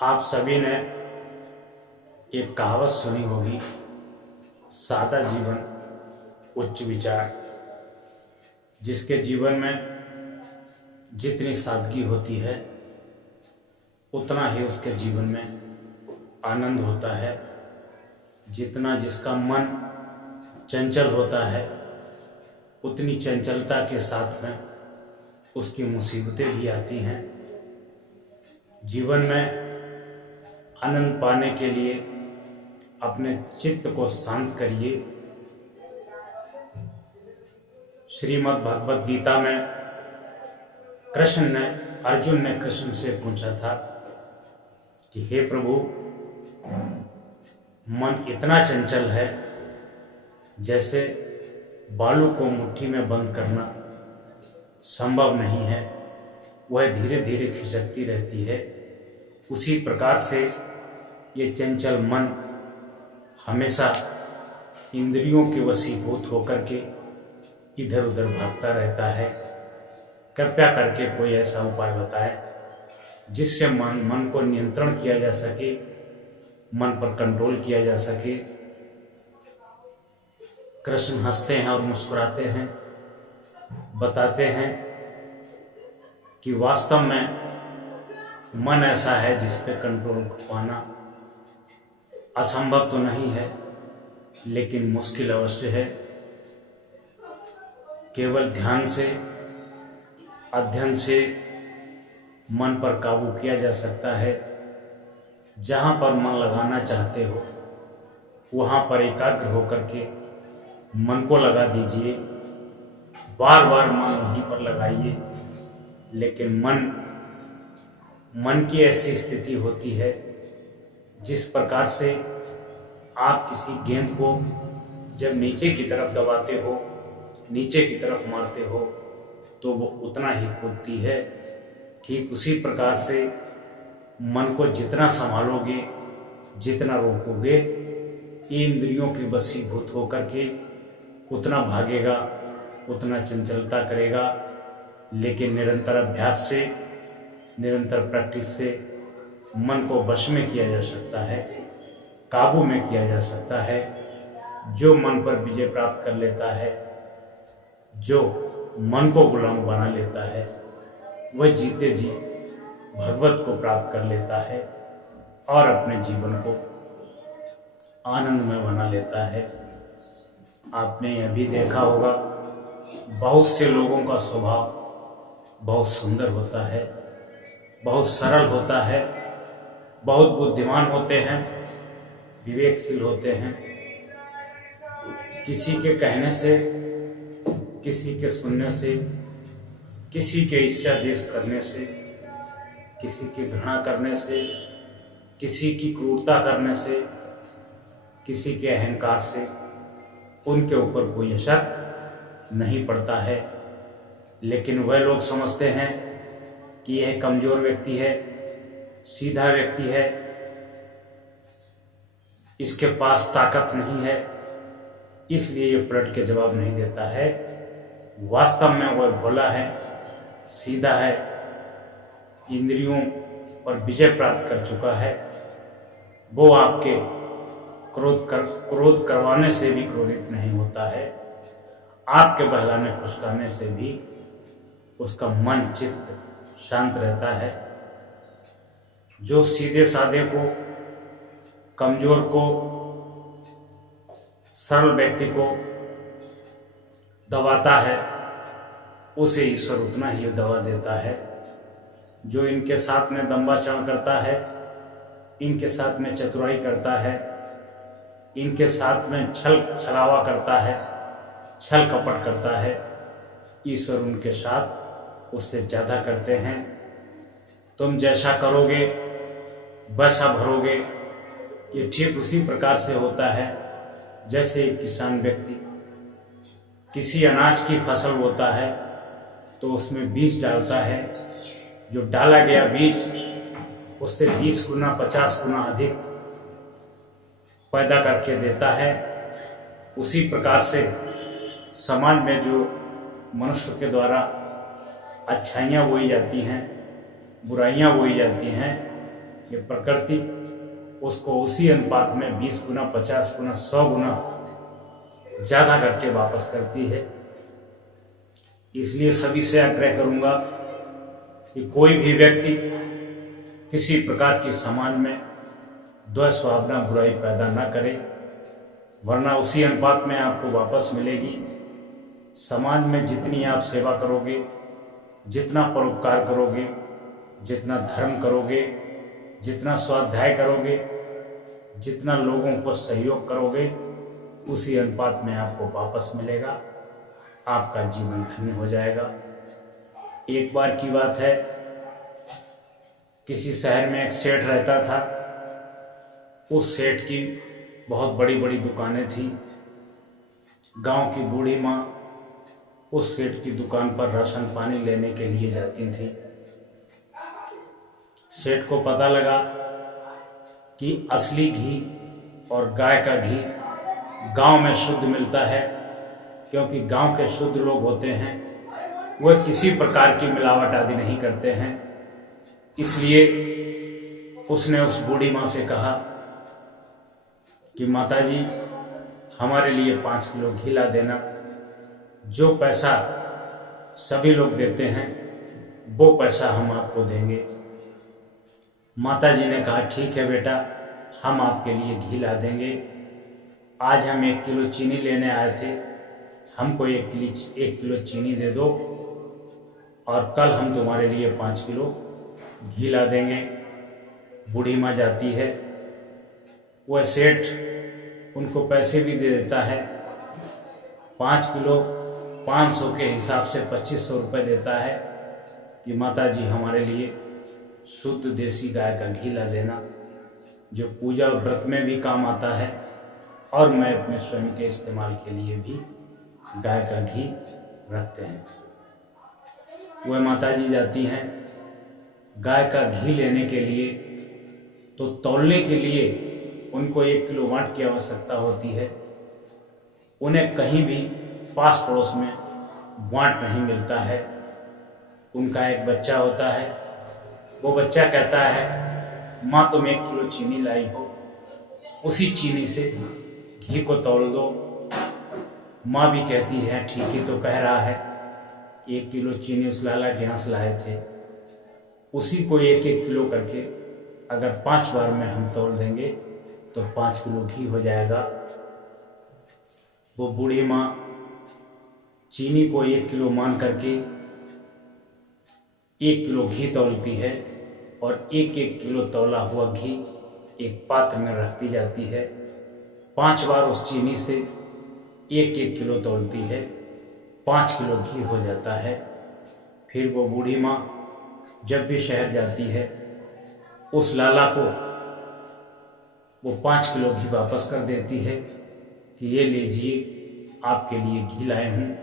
आप सभी ने एक कहावत सुनी होगी, सादा जीवन उच्च विचार। जिसके जीवन में जितनी सादगी होती है उतना ही उसके जीवन में आनंद होता है। जितना जिसका मन चंचल होता है उतनी चंचलता के साथ में उसकी मुसीबतें भी आती हैं। जीवन में आनंद पाने के लिए अपने चित्त को शांत करिए। श्रीमद् भगवद गीता में अर्जुन ने कृष्ण से पूछा था कि हे प्रभु, मन इतना चंचल है जैसे बालू को मुट्ठी में बंद करना संभव नहीं है, वह धीरे धीरे खिसकती रहती है। उसी प्रकार से ये चंचल मन हमेशा इंद्रियों के वशीभूत होकर के इधर उधर भागता रहता है। कृपया करके कोई ऐसा उपाय बताए जिससे मन को नियंत्रण किया जा सके, मन पर कंट्रोल किया जा सके। कृष्ण हंसते हैं और मुस्कुराते हैं, बताते हैं कि वास्तव में मन ऐसा है जिस पे कंट्रोल पाना असंभव तो नहीं है, लेकिन मुश्किल अवश्य है। केवल ध्यान से, अध्ययन से मन पर काबू किया जा सकता है। जहाँ पर मन लगाना चाहते हो वहाँ पर एकाग्र होकर के मन को लगा दीजिए। बार बार मन वहीं पर लगाइए, लेकिन मन की ऐसी स्थिति होती है जिस प्रकार से आप किसी गेंद को जब नीचे की तरफ दबाते हो, नीचे की तरफ मारते हो तो वो उतना ही कूदती है। ठीक उसी प्रकार से मन को जितना संभालोगे, जितना रोकोगे, इंद्रियों के वशीभूत होकर के उतना भागेगा, उतना चंचलता करेगा। लेकिन निरंतर अभ्यास से, निरंतर प्रैक्टिस से मन को वश में किया जा सकता है, काबू में किया जा सकता है। जो मन पर विजय प्राप्त कर लेता है, जो मन को गुलाम बना लेता है, वह जीते जी भगवत को प्राप्त कर लेता है और अपने जीवन को आनंदमय बना लेता है। आपने यह भी देखा होगा, बहुत से लोगों का स्वभाव बहुत सुंदर होता है, बहुत सरल होता है, बहुत बुद्धिमान होते हैं, विवेकशील होते हैं। किसी के कहने से, किसी के सुनने से, किसी के ईर्ष्या द्वेष करने से, किसी की घृणा करने से, किसी की क्रूरता करने से, किसी के अहंकार से उनके ऊपर कोई असर नहीं पड़ता है। लेकिन वह लोग समझते हैं कि यह कमजोर व्यक्ति है, सीधा व्यक्ति है, इसके पास ताकत नहीं है, इसलिए ये पलट के जवाब नहीं देता है। वास्तव में वह भोला है, सीधा है, इंद्रियों पर विजय प्राप्त कर चुका है। वो आपके क्रोध करवाने से भी क्रोधित नहीं होता है, आपके बहलाने फुसलाने से भी उसका मन चित्त शांत रहता है। जो सीधे साधे को, कमजोर को, सरल व्यक्ति को दबाता है, उसे ईश्वर उतना ही दबा देता है। जो इनके साथ में दंभाचरण करता है, इनके साथ में चतुराई करता है, इनके साथ में छल छलावा करता है, छल कपट करता है, ईश्वर उनके साथ उससे ज़्यादा करते हैं। तुम जैसा करोगे वैसा भरोगे। ये ठीक उसी प्रकार से होता है जैसे एक किसान व्यक्ति किसी अनाज की फसल बोता है तो उसमें बीज डालता है। जो डाला गया बीज उससे 20 गुना 50 गुना अधिक पैदा करके देता है। उसी प्रकार से समाज में जो मनुष्य के द्वारा अच्छाइयाँ बोई जाती हैं, बुराइयाँ बोई जाती हैं, ये प्रकृति उसको उसी अनुपात में 20 गुना, 50 गुना, 100 गुना ज़्यादा करके वापस करती है। इसलिए सभी से आग्रह करूँगा कि कोई भी व्यक्ति किसी प्रकार की समाज में द्वेष भावना, बुराई पैदा ना करे, वरना उसी अनुपात में आपको वापस मिलेगी। समाज में जितनी आप सेवा करोगे, जितना परोपकार करोगे, जितना धर्म करोगे, जितना स्वाध्याय करोगे, जितना लोगों को सहयोग करोगे, उसी अनुपात में आपको वापस मिलेगा। आपका जीवन धन्य हो जाएगा। एक बार की बात है, किसी शहर में एक सेठ रहता था। उस सेठ की बहुत बड़ी बड़ी दुकानें थी। गांव की बूढ़ी माँ उस सेठ की दुकान पर राशन पानी लेने के लिए जाती थी। सेठ को पता लगा कि असली घी और गाय का घी गांव में शुद्ध मिलता है, क्योंकि गांव के शुद्ध लोग होते हैं, वह किसी प्रकार की मिलावट आदि नहीं करते हैं। इसलिए उसने उस बूढ़ी माँ से कहा कि माताजी, हमारे लिए 5 किलो घी ला देना। जो पैसा सभी लोग देते हैं वो पैसा हम आपको देंगे। माताजी ने कहा, ठीक है बेटा, हम आपके लिए घी ला देंगे। आज हम 1 किलो चीनी लेने आए थे, हमको 1 किलो चीनी दे दो और कल हम तुम्हारे लिए 5 किलो घी ला देंगे। बूढ़ी माँ जाती है, वह सेठ उनको पैसे भी दे देता है। 5 किलो 500 के हिसाब से 2500 रुपये देता है कि माताजी हमारे लिए शुद्ध देसी गाय का घी ला देना, जो पूजा और व्रत में भी काम आता है और मैं अपने स्वयं के इस्तेमाल के लिए भी गाय का घी रखते हैं। वह माताजी जाती हैं गाय का घी लेने के लिए, तो तौलने के लिए उनको 1 किलो वाट की आवश्यकता होती है। उन्हें कहीं भी पास पड़ोस में वाट नहीं मिलता है। उनका एक बच्चा होता है, वो बच्चा कहता है, माँ तुम 1 किलो चीनी लाई हो, उसी चीनी से घी को तौल दो। माँ भी कहती है, ठीक ही तो कह रहा है। 1 किलो चीनी उस लाला के यहाँ से लाए थे, उसी को 1-1 किलो करके अगर 5 बार में हम तौल देंगे तो 5 किलो घी हो जाएगा। वो बूढ़ी माँ चीनी को 1 किलो मान करके 1 किलो घी तौलती है और 1-1 किलो तौला हुआ घी एक पात्र में रखती जाती है। 5 बार उस चीनी से 1-1 किलो तौलती है, 5 किलो घी हो जाता है। फिर वो बूढ़ी माँ जब भी शहर जाती है, उस लाला को वो 5 किलो घी वापस कर देती है कि ये लीजिए, आपके लिए घी लाए हूँ।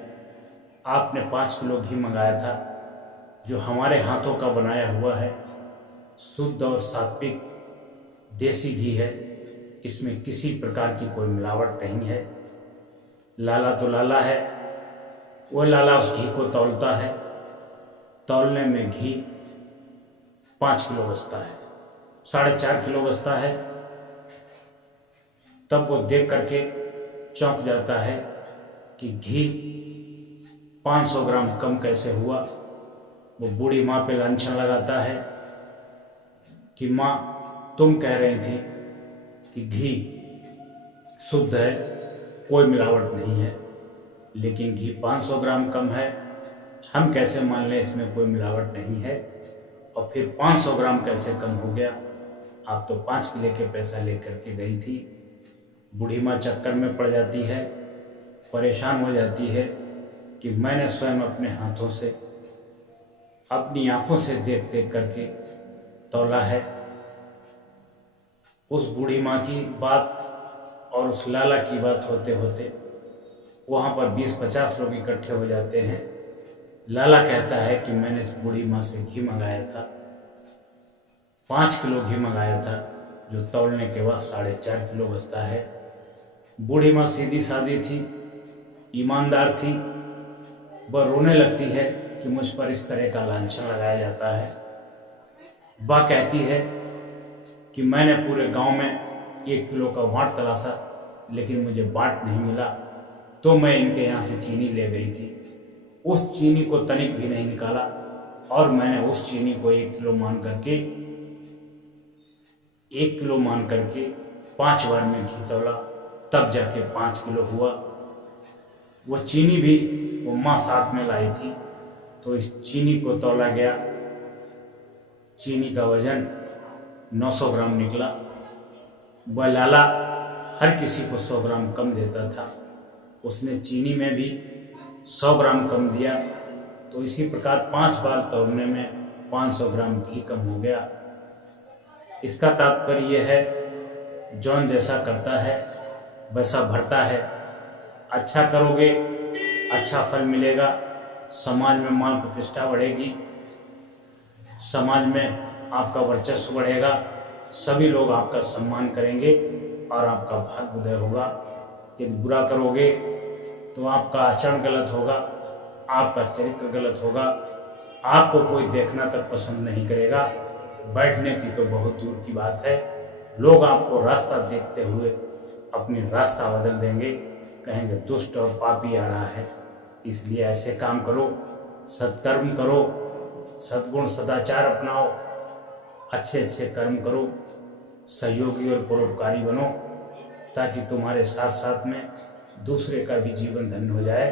आपने 5 किलो घी मंगाया था, जो हमारे हाथों का बनाया हुआ है, शुद्ध और सात्विक देसी घी है। इसमें किसी प्रकार की कोई मिलावट नहीं है। लाला तो लाला है, वो लाला उस घी को तौलता है। तौलने में घी 5 किलो बचता है, 4.5 किलो बचता है। तब वो देख करके चौंक जाता है कि घी 500 ग्राम कम कैसे हुआ। वो बूढ़ी माँ पे लांछन लगाता है कि माँ, तुम कह रही थी कि घी शुद्ध है, कोई मिलावट नहीं है, लेकिन घी 500 ग्राम कम है, हम कैसे मान लें इसमें कोई मिलावट नहीं है। और फिर 500 ग्राम कैसे कम हो गया? आप तो 5 किलो के पैसा लेकर के गई थी। बूढ़ी माँ चक्कर में पड़ जाती है, परेशान हो जाती है कि मैंने स्वयं अपने हाथों से, अपनी आंखों से देख देख करके तौला है। उस बूढ़ी माँ की बात और उस लाला की बात होते होते वहाँ पर 20-50 लोग इकट्ठे हो जाते हैं। लाला कहता है कि मैंने इस बूढ़ी माँ से घी मंगाया था, 5 किलो घी मंगाया था, जो तौलने के बाद 4.5 किलो बचता है। बूढ़ी माँ सीधी सादी थी, ईमानदार थी। वह रोने लगती है कि मुझ पर इस तरह का लांछन लगाया जाता है। वह कहती है कि मैंने पूरे गांव में 1 किलो का वाट तलाशा, लेकिन मुझे वाट नहीं मिला। तो मैं इनके यहाँ से चीनी ले गई थी। उस चीनी को तनिक भी नहीं निकाला और मैंने उस चीनी को 1 किलो मान करके 5 बार में घी तौला, तब जाके 5 किलो हुआ। वो चीनी भी वो माँ साथ में लाई थी, तो इस चीनी को तौला गया। चीनी का वजन 900 ग्राम निकला। वह लाला हर किसी को 100 ग्राम कम देता था, उसने चीनी में भी 100 ग्राम कम दिया। तो इसी प्रकार 5 बार तौलने में 500 ग्राम घी कम हो गया। इसका तात्पर्य यह है, जौन जैसा करता है वैसा भरता है। अच्छा करोगे, अच्छा फल मिलेगा, समाज में मान प्रतिष्ठा बढ़ेगी, समाज में आपका वर्चस्व बढ़ेगा, सभी लोग आपका सम्मान करेंगे और आपका भाग्य उदय होगा। यदि बुरा करोगे तो आपका आचरण गलत होगा, आपका चरित्र गलत होगा, आपको कोई देखना तक पसंद नहीं करेगा। बैठने की तो बहुत दूर की बात है, लोग आपको रास्ता देखते हुए अपनी रास्ता बदल देंगे, कहेंगे दुष्ट और पापी आ रहा है। इसलिए ऐसे काम करो, सत्कर्म करो, सद्गुण सदाचार अपनाओ, अच्छे अच्छे कर्म करो, सहयोगी और परोपकारी बनो, ताकि तुम्हारे साथ साथ में दूसरे का भी जीवन धन्य हो जाए।